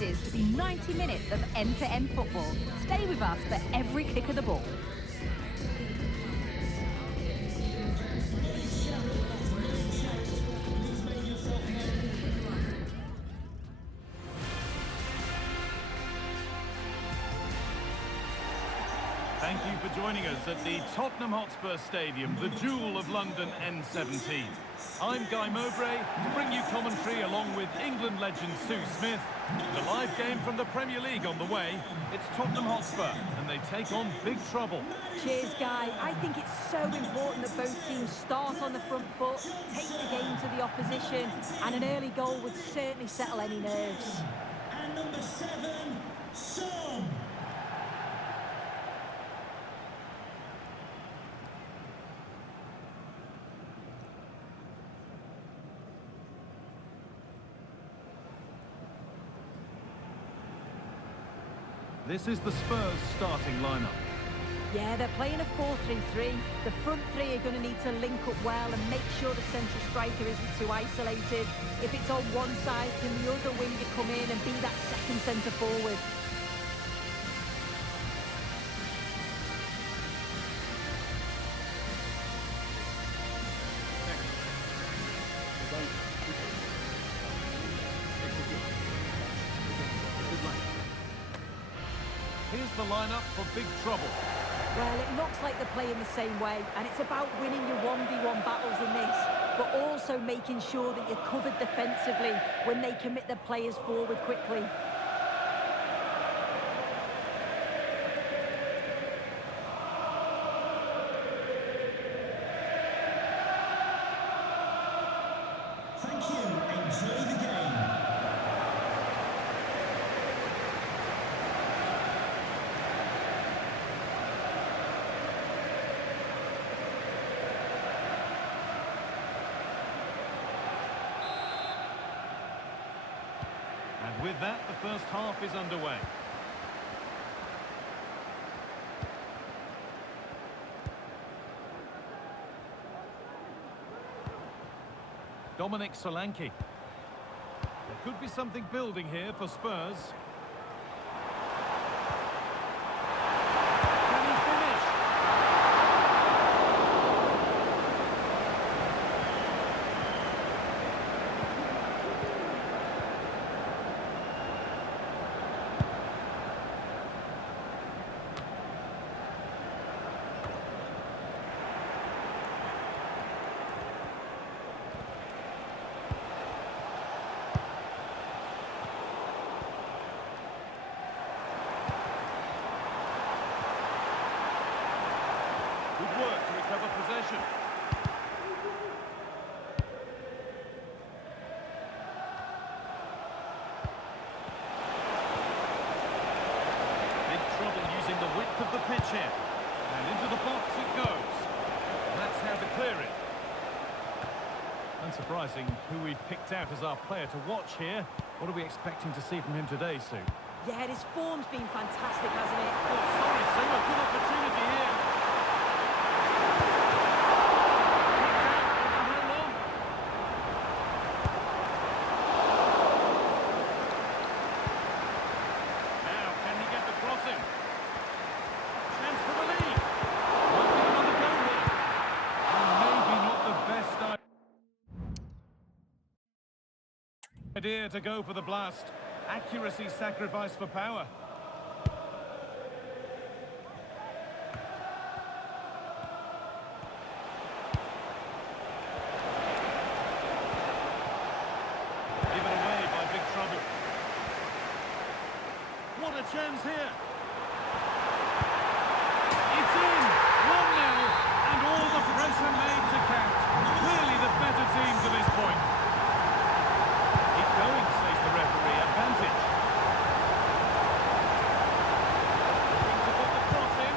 promises to be 90 minutes of end-to-end football. Stay with us for every kick of the ball. Thank you for joining us at the Tottenham Hotspur Stadium, the jewel of London N17. I'm Guy Mowbray to bring you commentary along with England legend Sue Smith. The live game from the Premier League on the way. It's Tottenham Hotspur and they take on big trouble. Cheers, Guy. I think it's so important that both teams start on the front foot, take the game to the opposition, and an early goal would certainly settle any nerves. And number 7, Son. This is the Spurs starting lineup. Yeah, they're playing a 4-3-3. The front three are going to need to link up well and make sure the central striker isn't too isolated. If it's on one side, can the other winger come in and be that second centre forward? Here's the lineup for big trouble. Well, it looks like they're playing the same way, and it's about winning your 1v1 battles in this, but also making sure that you're covered defensively when they commit their players forward quickly. Thank you. Enjoy the game. And with that, the first half is underway. Dominic Solanke. There could be something building here for Spurs. Can he finish? Good work to recover possession. Big trouble using the width of the pitch here. And into the box it goes. And that's how to clear it. Unsurprising who we've picked out as our player to watch here. What are we expecting to see from him today, Sue? Yeah, his form's been fantastic, hasn't it? Oh, sorry, Sue, a good opportunity here. Idea to go for the blast. Accuracy sacrificed for power. Given away by big trouble. What a chance here. It's in. 1-0. And all the pressure made to count. Clearly the better team to this point. Going, says the referee, advantage. Looking to put the cross in.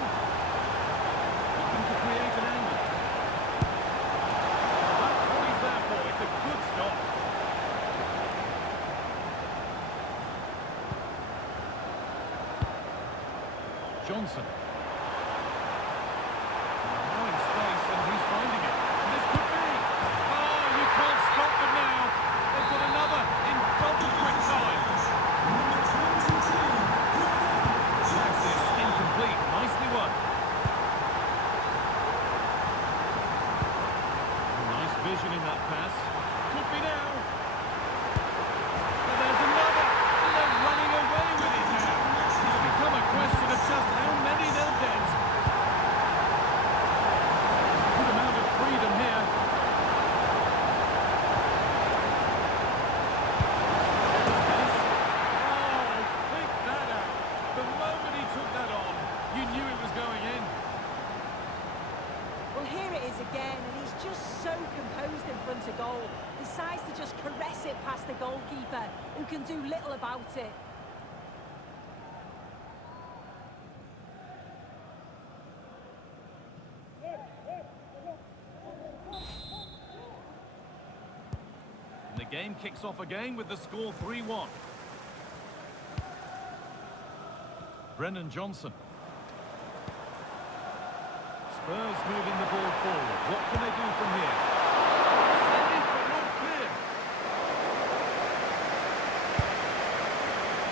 Looking to create an angle. That's what he's there for. It's a good stop. Johnson. Now in space and he's finding it. This could be. Oh, you can't stop them now. They've got another in double quick time. it. And the game kicks off again with the score 3-1. Brennan Johnson. Spurs moving the ball forward. What can they do from here? Saved, but not clear.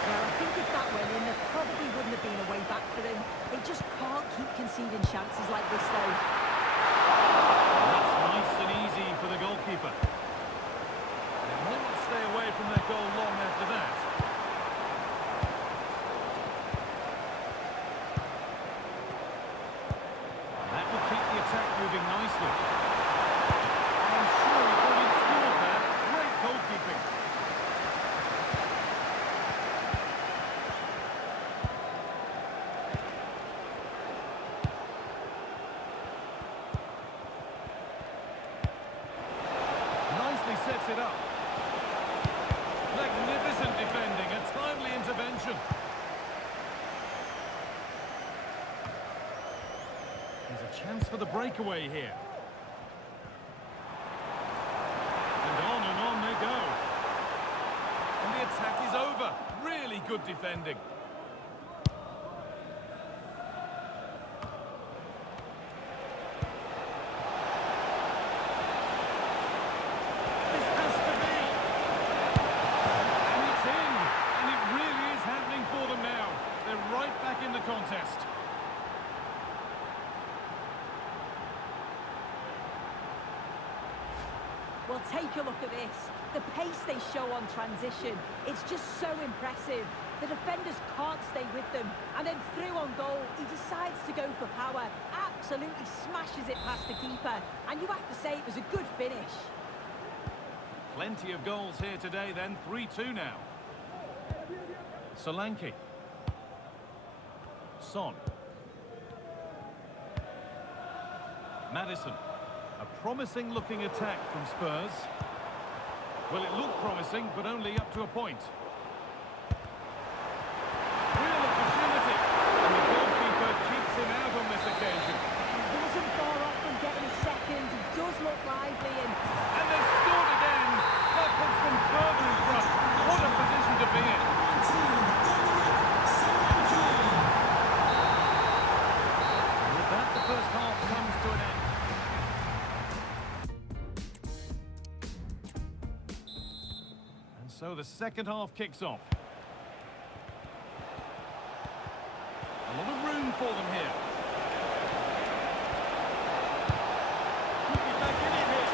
Well, I think if that went in, there probably wouldn't have been a way back for them. They just can't keep conceding chances like this, though. That's nice and easy for the goalkeeper. They might not stay away from their goal long after that. That will keep the attack moving nicely. I'm sure he thought he'd scored there. Great goalkeeping. Nicely sets it up. Magnificent defending, a timely intervention. There's a chance for the breakaway here. And on they go. And the attack is over. Really good defending. This has to be. And it's in. And it really is happening for them now. They're right back in the contest. Well, take a look at this. The pace they show on transition, it's just so impressive. The defenders can't stay with them. And then through on goal, he decides to go for power. Absolutely smashes it past the keeper. And you have to say it was a good finish. Plenty of goals here today then. 3-2 now. Solanke. Son. Maddison. A promising looking attack from Spurs. Well, it looked promising, but only up to a point. Real opportunity. And the goalkeeper keeps him out on this occasion. He wasn't far off from getting a second. He does look lively And they've scored again. That puts them further in front. What a position to be in. And with that, the first half comes to an end. So the second half kicks off. A lot of room for them here. Could be back in it here.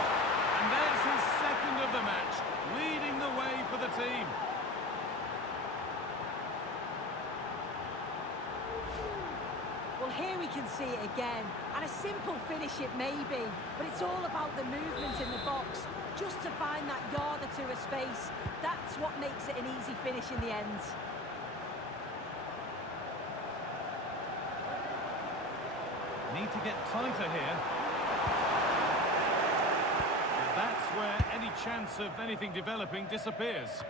And there's his second of the match, leading the way for the team. Well, here we can see it again, and a simple finish it may be, but it's all about the movement in the box, just to find that yard or two of space. That's what makes it an easy finish in the end. Need to get tighter here. That's where any chance of anything developing disappears.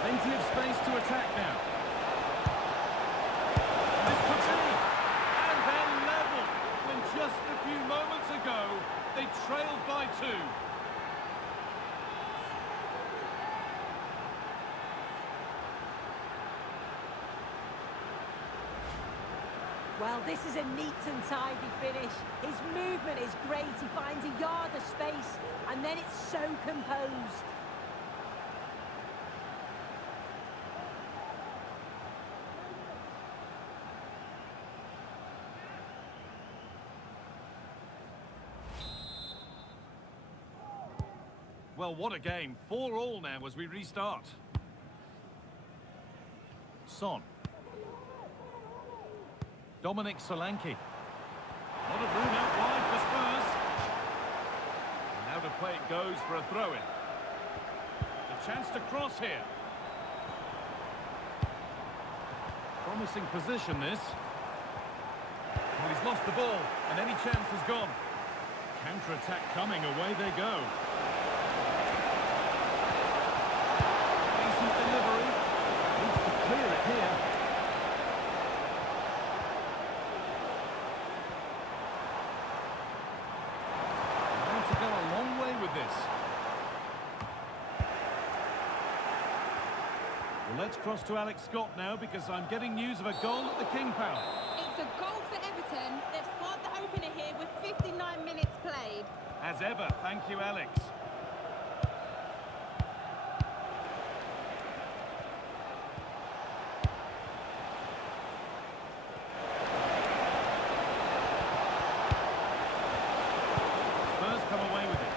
Plenty of space to attack now. This could be. And they're level. When just a few moments ago, they trailed by 2. Well, this is a neat and tidy finish. His movement is great. He finds a yard of space, and then it's so composed. Well, what a game. 4-4 now as we restart. Son. Dominic Solanke. A lot of room out wide for Spurs. And out of play it goes for a throw-in. A chance to cross here. Promising position, this. Well, he's lost the ball, and any chance is gone. Counter-attack coming, away they go. Let's cross to Alex Scott now because I'm getting news of a goal at the King Power. It's a goal for Everton. They've scored the opener here with 59 minutes played. As ever, thank you, Alex. Spurs come away with it.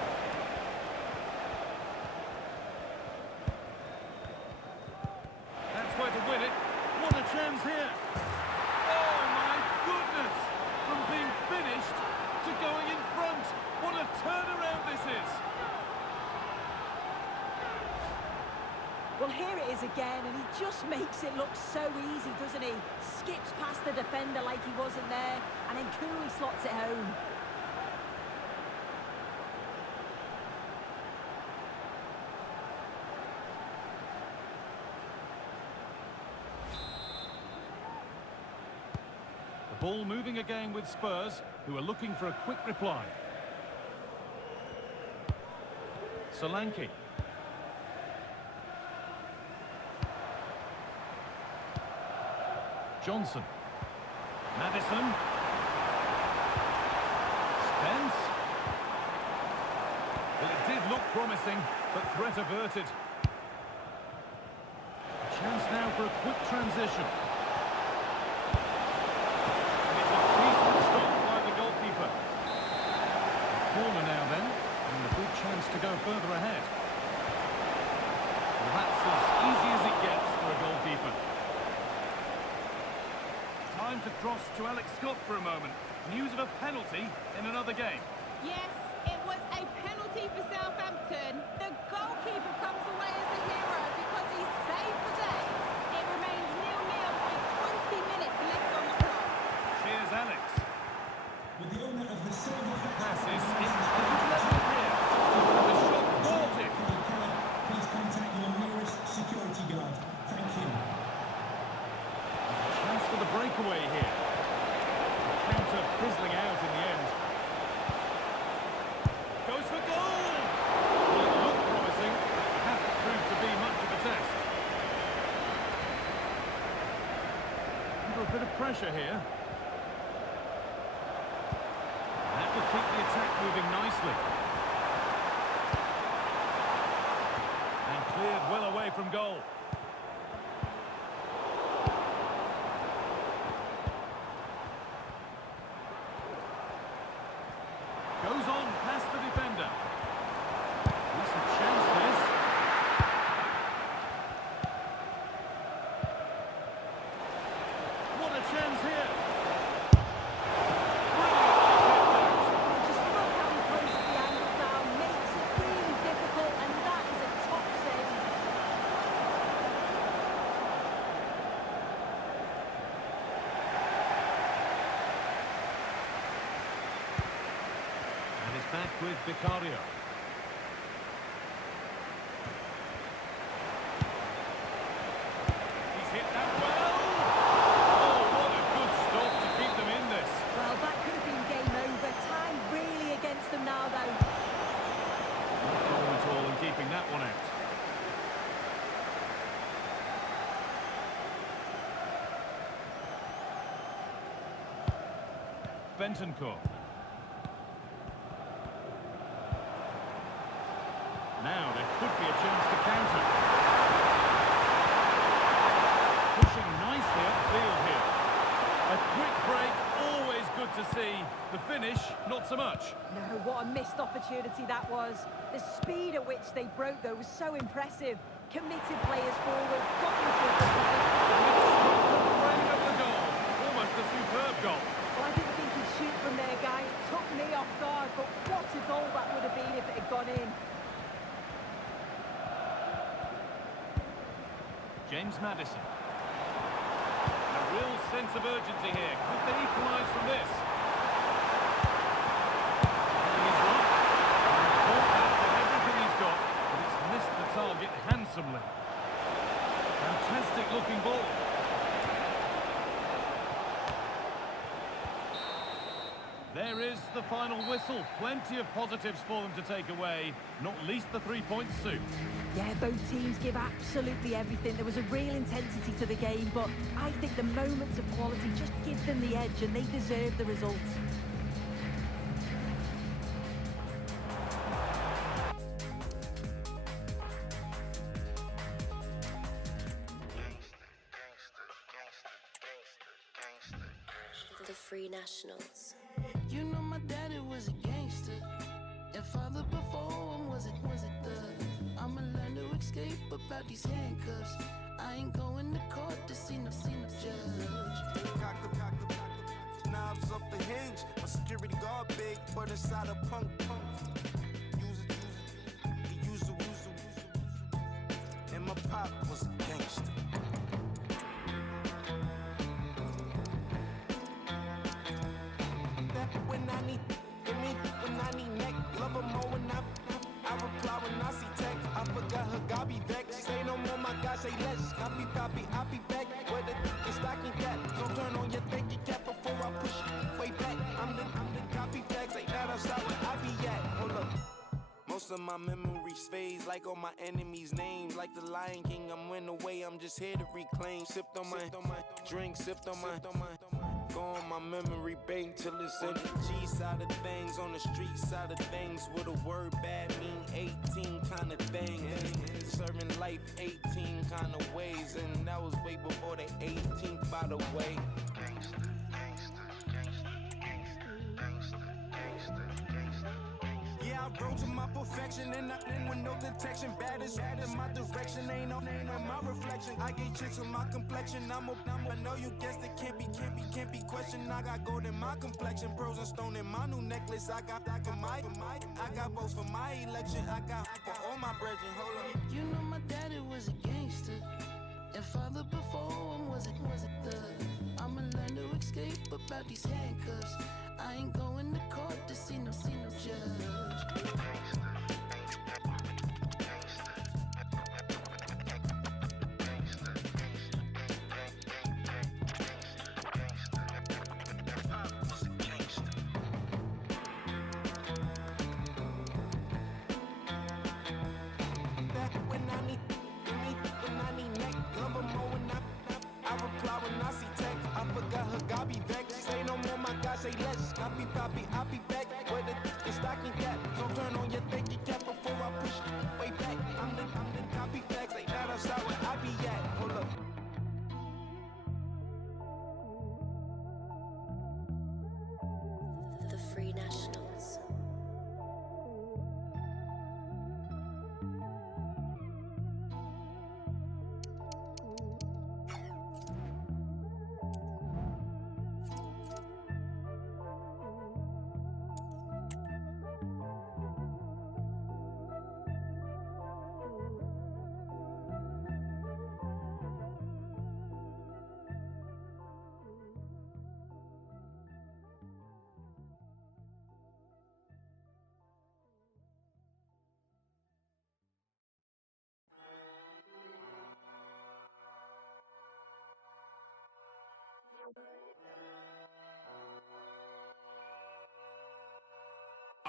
That's where to win it. What a chance here. Oh, my goodness. From being finished to going in front. What a turnaround this is. Well, here it is again, and he just makes it look so easy, doesn't he? Skips past the defender like he wasn't there, and then coolly slots it home. The ball moving again with Spurs, who are looking for a quick reply. Solanke. Johnson. Maddison. Spence. Well, it did look promising, but threat averted. A chance now for a quick transition. And it's a decent stop by the goalkeeper. Corner now then, and a good chance to go further ahead. Well, that's as easy as it gets for a goalkeeper. Time to cross to Alex Scott for a moment. News of a penalty in another game. Yes, it was a penalty for Southampton. The goalkeeper comes away as a hero because he saved the day. It remains 0-0 with 20 minutes left on the clock. Cheers, Alex. With the owner of the silver Pass is in level here. The shot bought it. please contact your nearest security guard. Thank you. Chance for the breakaway here. The counter fizzling out in the end. Goes for goal! Well, it looked promising, but it hasn't proved to be much of a test. Under a bit of pressure here. That will keep the attack moving nicely. And cleared well away from goal. Goes on past the defender. Decent chance this. What a chance here. Just look how he closes the angle down, makes it really difficult, and that is a top save. And it's back with Vicario. He's hit that well. Oh, what a good stop to keep them in this. Well, that could have been game over. Time really against them now, though. No problem at all in keeping that one out. Bentancur. Now there could be a chance to counter. Pushing nicely upfield here. A quick break, always good to see. The finish, not so much. No, what a missed opportunity that was. The speed at which they broke, though, was so impressive. Committed players forward, got into a good position. The frame of the goal. Almost a superb goal. Well, I didn't think he'd shoot from there, Guy. It took me off guard, but what a goal that would have been if it had gone in. James Maddison. A real sense of urgency here. Could they equalise from this? And he's right. He's caught that with everything he's got, but it's missed the target handsomely. Fantastic looking ball. There is the final whistle. Plenty of positives for them to take away, not least the 3-point suit. Yeah, both teams give absolutely everything. There was a real intensity to the game, but I think the moments of quality just give them the edge and they deserve the result. The Free Nationals. You know my daddy was a gangster, and father before him was a thug. I'ma learn to escape about these handcuffs. I ain't going to court to see no judge. Cock the knobs off the hinge. My security guard big, but inside a punk. Use it. And my pop was a gangster. When I need neck, love her more when I reply when I see tech. I forgot her, God be vexed. Say no more, my God, say less. I be back. Where the stocking cap. So turn on your thinking cap before I push it way back. I'm the copy facts, ain't that outside where I be at. Hold up. Most of my memories fades like all my enemies' names. Like the Lion King, I'm went away, I'm just here to reclaim. Sipped on my drink, sipped on my go on my memory bank till it's in the G side of things. On the street side of things, with a word bad mean 18 kind of thing. Serving life 18 kind of ways, and that was way before the 18th, by the way. Yeah, I rode to my perfection and I with no detection. Bad is in my direction, ain't no my reflection. I get chicks on my complexion. I know you guessed it, can't be questioned. I got gold in my complexion, pearls and stone in my new necklace. I got votes for my election. I got for all my brethren. Hold up. You know my daddy was a gangster, and father before him was a thug. I'ma learn to escape about these handcuffs. I ain't going to court to see no judge. When I need neck, love her more when I reply when I see tech. I forgot her, God be vexed. Say no more, my God, say less. I be back. Where the stocking cap. So turn on your thinking cap before I push it way back. I'm the copy facts, ain't that outside where I be at. Hold up. The Free Nationals.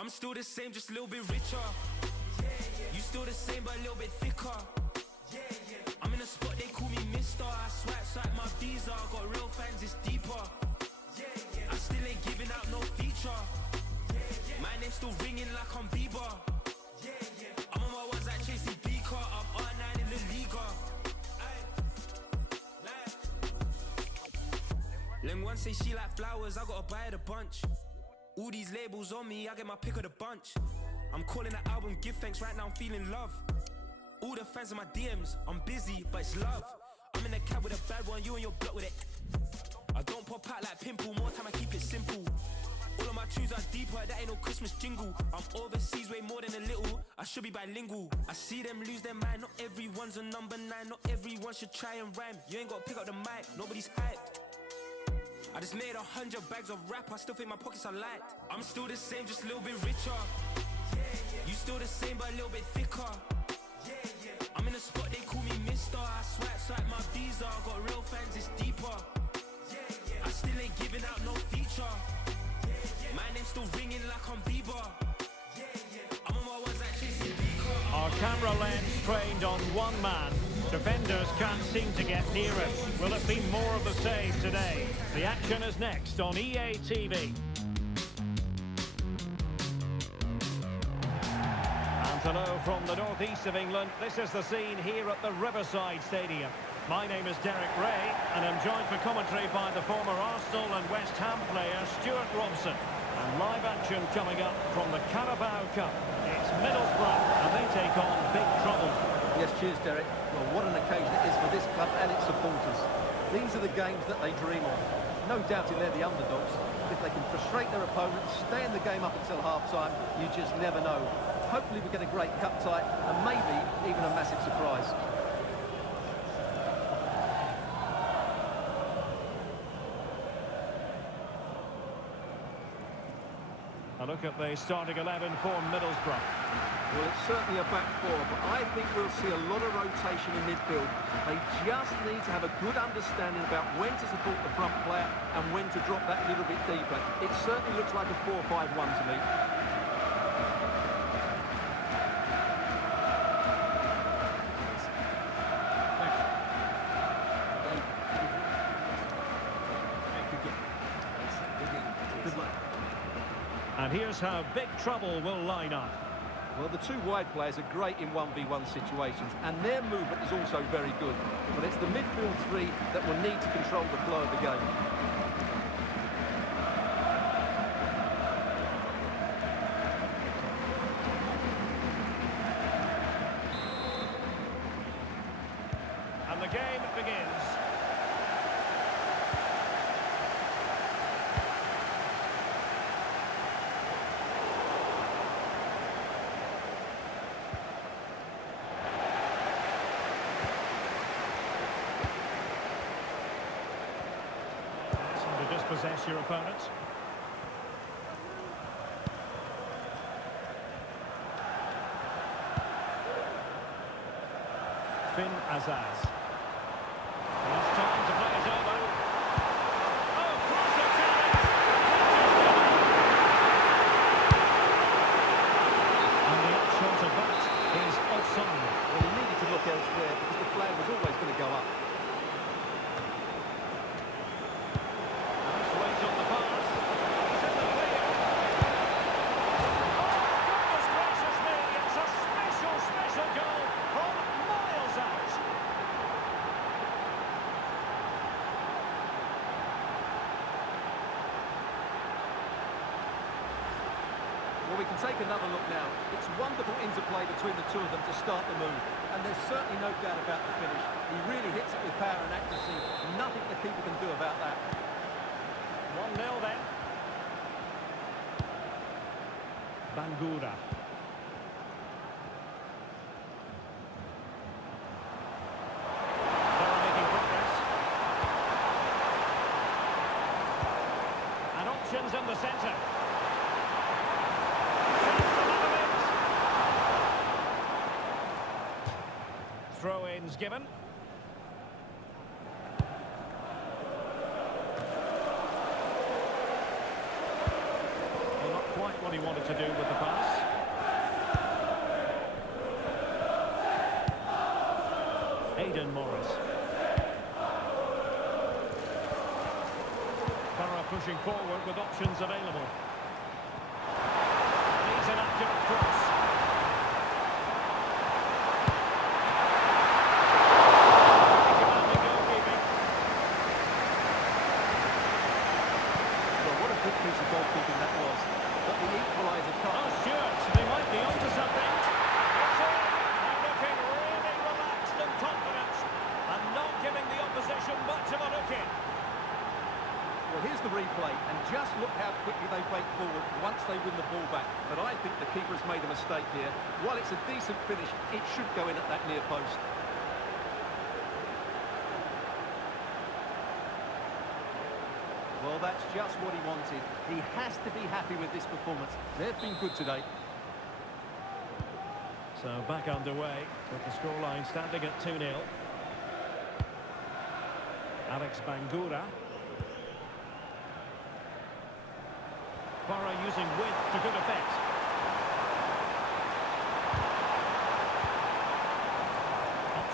I'm still the same, just a little bit richer. You still the same, but a little bit thicker. I'm in a spot, they call me Mister. I swipe my visa. Got real fans, it's deeper. I still ain't giving out no feature. My name's still ringing like I'm Bieber. I'm on my ones like chasing Beaker. I'm R9 in the Liga. Ling one say she like flowers, I gotta buy it a bunch. All these labels on me, I get my pick of the bunch. I'm calling the album Give Thanks, right now I'm feeling love. All the fans in my DMs, I'm busy, but it's love. I'm in the cab with a bad one, you and your block with it. I don't pop out like pimple, more time I keep it simple. All of my tunes are deeper, that ain't no Christmas jingle. I'm overseas way more than a little, I should be bilingual. I see them lose their mind, not everyone's a number 9. Not everyone should try and rhyme. You ain't gotta pick up the mic, nobody's hyped. I just made 100 bags of rap, I still think my pockets are light. I'm still the same, just a little bit richer. You still the same, but a little bit thicker. I'm in a spot, they call me Mister. I swipe my visa. Got real fans, it's deeper. I still ain't giving out no feature. My name's defence trained on one man. Defenders can't seem to get near it. Will it be more of the same today? The action is next on EA TV. And hello from the northeast of England. This is the scene here at the Riverside Stadium. My name is Derek Ray, and I'm joined for commentary by the former Arsenal and West Ham player Stuart Robson. And live action coming up from the Carabao Cup. It's Middlesbrough, and they take on big trouble. Yes, cheers, Derek. Well, what an occasion it is for this club and its supporters. These are the games that they dream of. No doubting they're the underdogs. If they can frustrate their opponents, stay in the game up until half-time, you just never know. Hopefully we get a great cup tie and maybe even a massive surprise. A look at the starting 11 for Middlesbrough. Well, it's certainly a back four, but I think we'll see a lot of rotation in midfield. They just need to have a good understanding about when to support the front player and when to drop that little bit deeper. It certainly looks like a 4-5-1 to me. And here's how big trouble will line up. Well, the two wide players are great in 1v1 situations, and their movement is also very good. But it's the midfield three that will need to control the flow of the game. And the game begins. Possess your opponent. Finn Azaz. It's time to play it over. Oh, cross attack! And the upshot of that is offside. Well, he needed to look elsewhere because the flag was always going to go up. Well, we can take another look now. It's wonderful interplay between the two of them to start the move. And there's certainly no doubt about the finish. He really hits it with power and accuracy. Nothing the keeper can do about that. 1-0 then. Bangura. They're making progress. And options in the centre. Throw-ins given. Well, not quite what he wanted to do with the pass. Aidan Morris. Borough pushing forward with options available. Needs an accurate cross. Piece of goalkeeping that was, but the equaliser can't. Oh, Stuart, they might be onto something. It's in, and looking really relaxed and confident, and not giving the opposition much of a look in. Well, here's the replay, and just look how quickly they break forward once they win the ball back. But I think the keeper has made a mistake here. While it's a decent finish, it should go in at that near post. Well, that's just what he wanted. He has to be happy with this performance. They've been good today. So back underway with the scoreline standing at 2-0. Alex Bangura. Borough using width to good effect.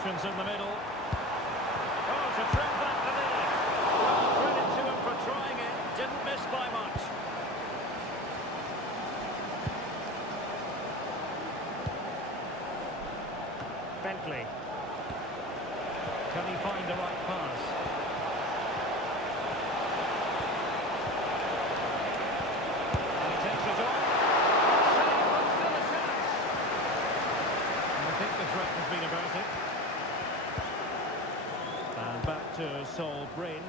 options in the middle. Oh, to trim back the lead. Well, credit to him for trying it. Didn't miss by much. Bentley. Can he find the right pass? And he takes it on. Save, but still a chance. And I think the threat has been averted. And back to Sol Bryn.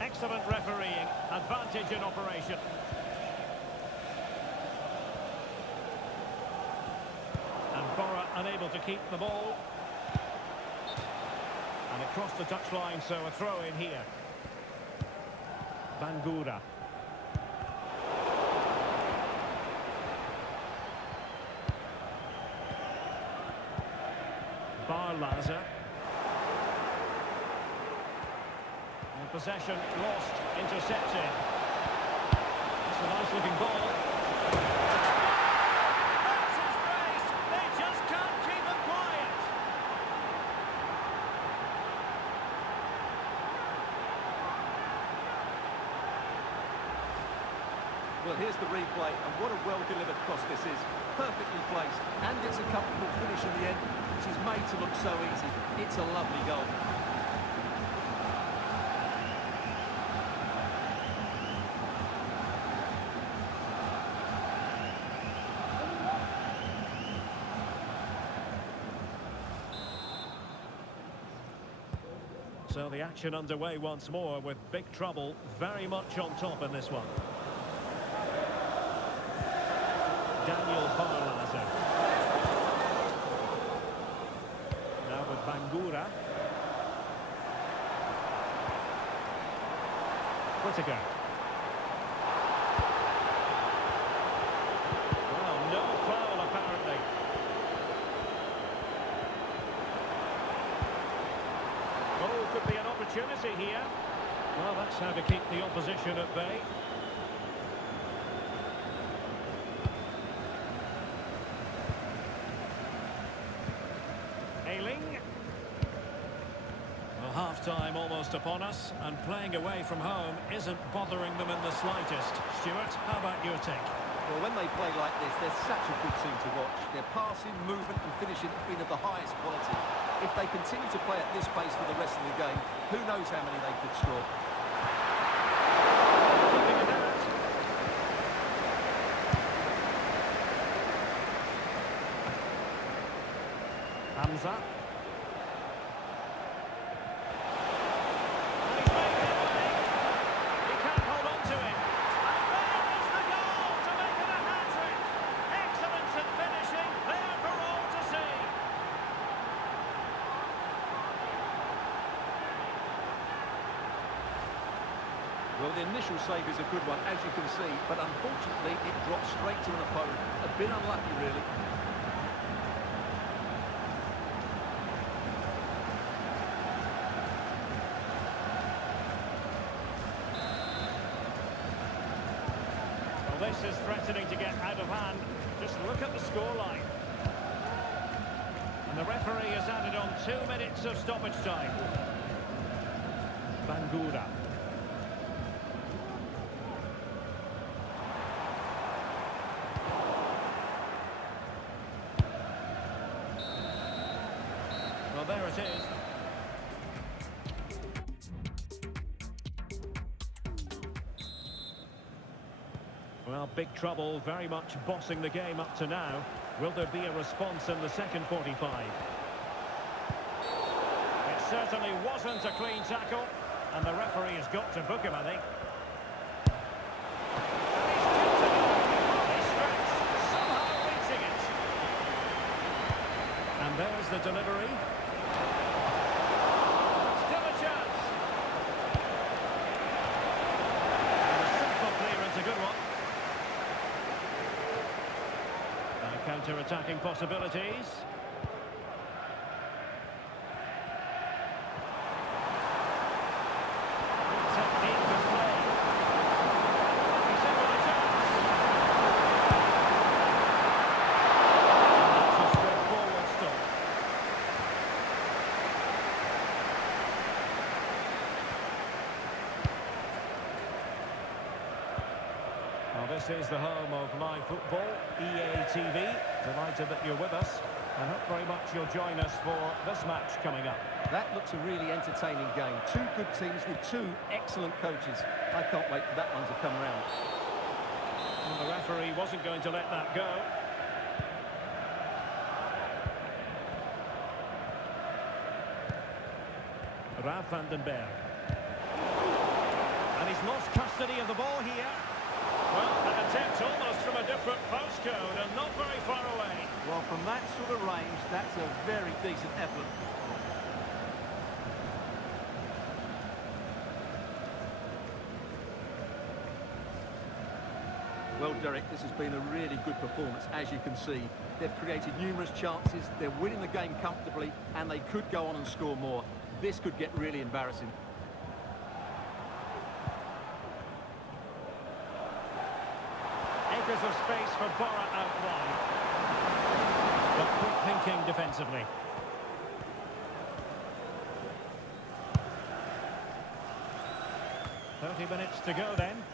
Excellent refereeing, advantage in operation. And Borough unable to keep the ball. And it crossed the touchline, so a throw in here. Bangura. Barlaza. Possession lost, intercepted. It's a nice looking ball. That's his brace. They just can't keep him quiet. Well, here's the replay, and what a well-delivered cross this is. Perfectly placed, and it's a comfortable finish in the end, which is made to look so easy. It's a lovely goal. So the action underway once more with big trouble very much on top in this one. Daniel Barlaza. Now with Bangura. Whittaker. Well, no foul apparently. Oh, could be an opportunity here. Well, that's how to keep the opposition at bay. Ailing. Well, half-time almost upon us, and playing away from home isn't bothering them in the slightest. Stuart, how about your take? Well, when they play like this, they're such a good team to watch. Their passing, movement and finishing have been of the highest quality. If they continue to play at this pace for the rest of the game, who knows how many they could score. Keeping it out. Hamza. And he's made headway. He can't hold on to it. And there is the goal to make it a hat-trick. Excellence in finishing, there for all to see. Well, the initial save is a good one, as you can see, but unfortunately it dropped straight to an opponent. A bit unlucky, really. Well, this is threatening to get out of hand. Just look at the scoreline. And the referee has added on 2 minutes of stoppage time. Bangura. Well, there it is. Well, big trouble, very much bossing the game up to now. Will there be a response in the second 45? It certainly wasn't a clean tackle, and the referee has got to book him, I think. He's stretched, somehow reaching it. And there's the delivery. Still a chance. And a simple clearance, a good one. Counter-attacking possibilities. Technique displayed. He's in with a chance. this is the home of live football, EA TV. Delighted that you're with us. I hope very much you'll join us for this match coming up. That looks a really entertaining game. Two good teams with two excellent coaches. I can't wait for that one to come round. And the referee wasn't going to let that go. Ralf van den Berg. And he's lost custody of the ball here. Well, an attempt almost from a different postcode and not very far away. Well, from that sort of range, that's a very decent effort. Well, Derek, this has been a really good performance, as you can see. They've created numerous chances, they're winning the game comfortably, and they could go on and score more. This could get really embarrassing. Acres of space for Bora out wide. But quick thinking defensively. "30 minutes to go then."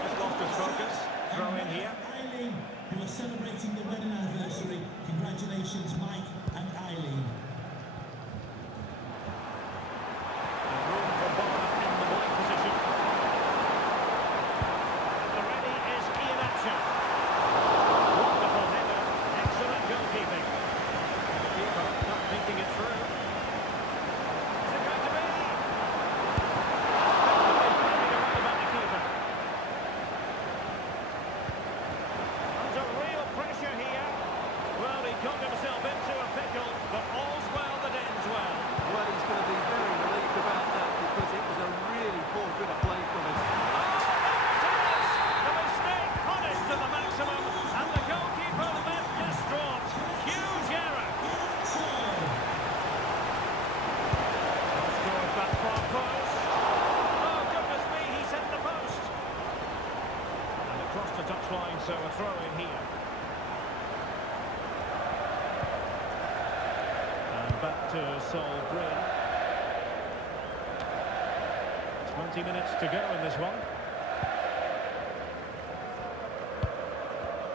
He's lost his focus. Throw in here. Eileen, who are celebrating the wedding anniversary. Congratulations, Mike and Eileen. Room for Bora in the wide position. And the ready is Iheanacho. Wonderful header. Excellent goalkeeping. Keeper not thinking it through. Is it going to be? About the keeper. Under real pressure here. Well, he got himself into a pickle, but all's well that ends well. Well, he's going to be very relieved about that because it was a really poor bit of play from him. The mistake punished to the maximum, and the goalkeeper left distraught. Huge error. Towards that far post. Oh, goodness me, he's hit the post. And across the touchline, so a throw in here. And back to Sol Bryn. 20 minutes to go in this one.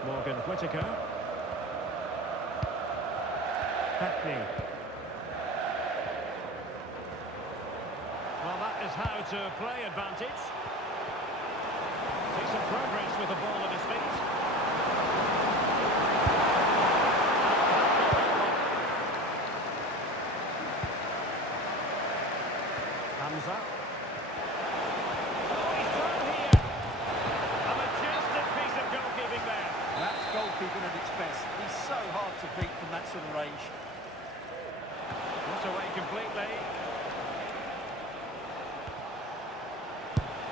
Morgan Whittaker. Hackney. Well, that is how to play advantage. Decent progress with the ball at his feet. Hamza. Oh, he's thrown here. A majestic piece of goalkeeping there. That's goalkeeping at its best. He's so hard to beat from that sort of range. Not away completely.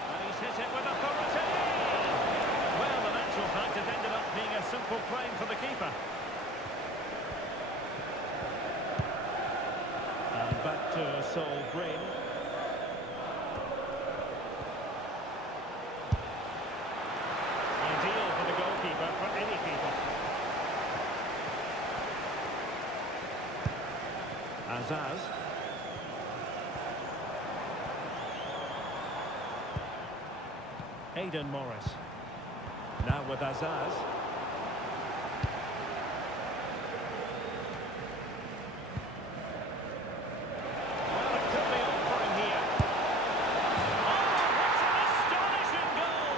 And he's hit it with authority. Well, the natural fact, it ended up being a simple claim for the keeper. And back to Sol Bryn. Ideal for the goalkeeper, for any keeper. Azaz. Aidan Morris. Now with Azaz. Well, it could be on for him here. Oh, what an astonishing goal!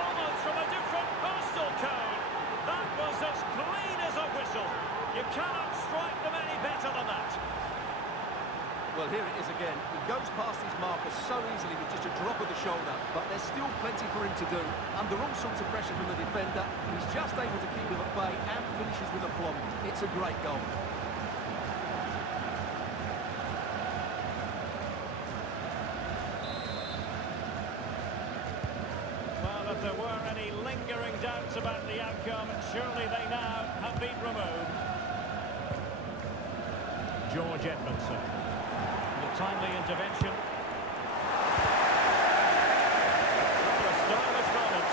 Almost from a different postal code. That was as clean as a whistle. You cannot strike them any better than that. Well, here it is again. He goes past his marker so easily with just a drop of the shoulder, but there's still plenty for him to do. Under all sorts of pressure from the defender, he's just able to keep him at bay and finishes with aplomb. It's a great goal. Well, if there were any lingering doubts about the outcome, surely they now have been removed. George Edmondson. The timely intervention. What a stylish moment.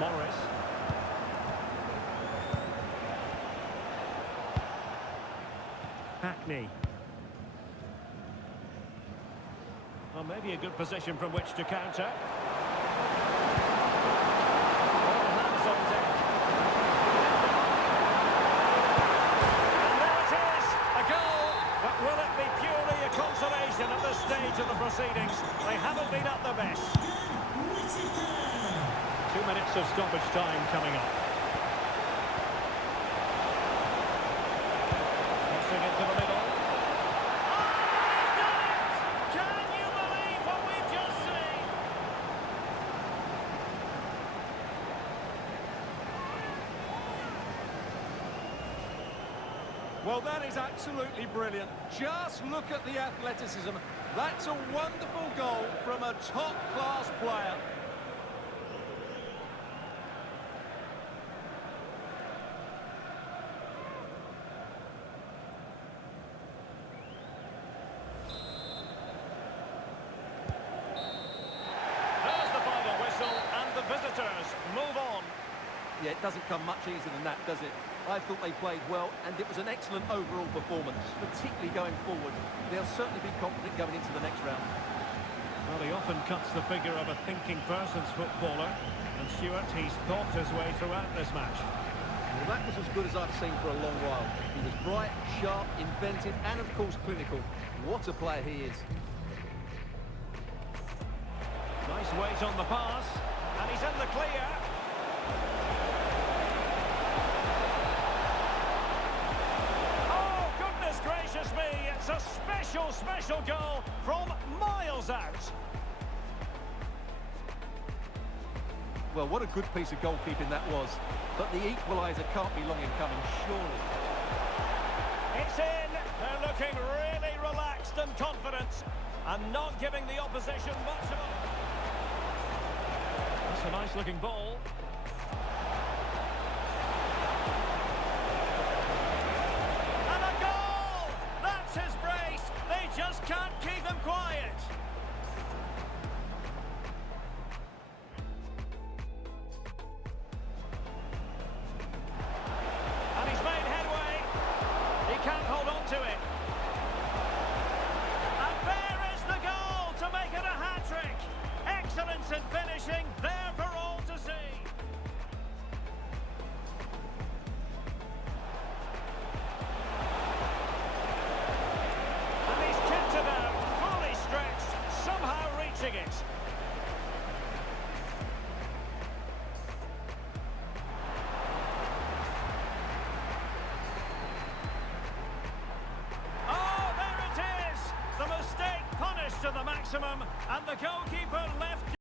Morris. Hackney. Well, maybe a good position from which to counter. All hands on deck. And there it is, a goal. But will it be purely a consolation at this stage of the proceedings? They haven't been at their best. 2 minutes of stoppage time coming up. Crossing into the middle. Well, that is absolutely brilliant. Just look at the athleticism. That's a wonderful goal from a top-class player. There's the final whistle, and the visitors move on. Yeah, it doesn't come much easier than that, does it? I thought they played well, and it was an excellent overall performance, particularly going forward. They'll certainly be confident going into the next round. Well, he often cuts the figure of a thinking person's footballer, and Stuart, he's thought his way throughout this match. Well, that was as good as I've seen for a long while. He was bright, sharp, inventive, and of course clinical. What a player he is. Nice weight on the pass, and he's in the clear. Gracious me, it's a special goal from miles out. Well, what a good piece of goalkeeping that was. But the equaliser can't be long in coming, surely. It's in. They're looking really relaxed and confident, and not giving the opposition much of a... That's a nice-looking ball. Just can't keep them quiet. And he's made headway. He can't hold on to it. And there is the goal to make it a hat-trick. Excellence in finishing, there for all to see. It. Oh, there it is! The mistake punished to the maximum, and the goalkeeper left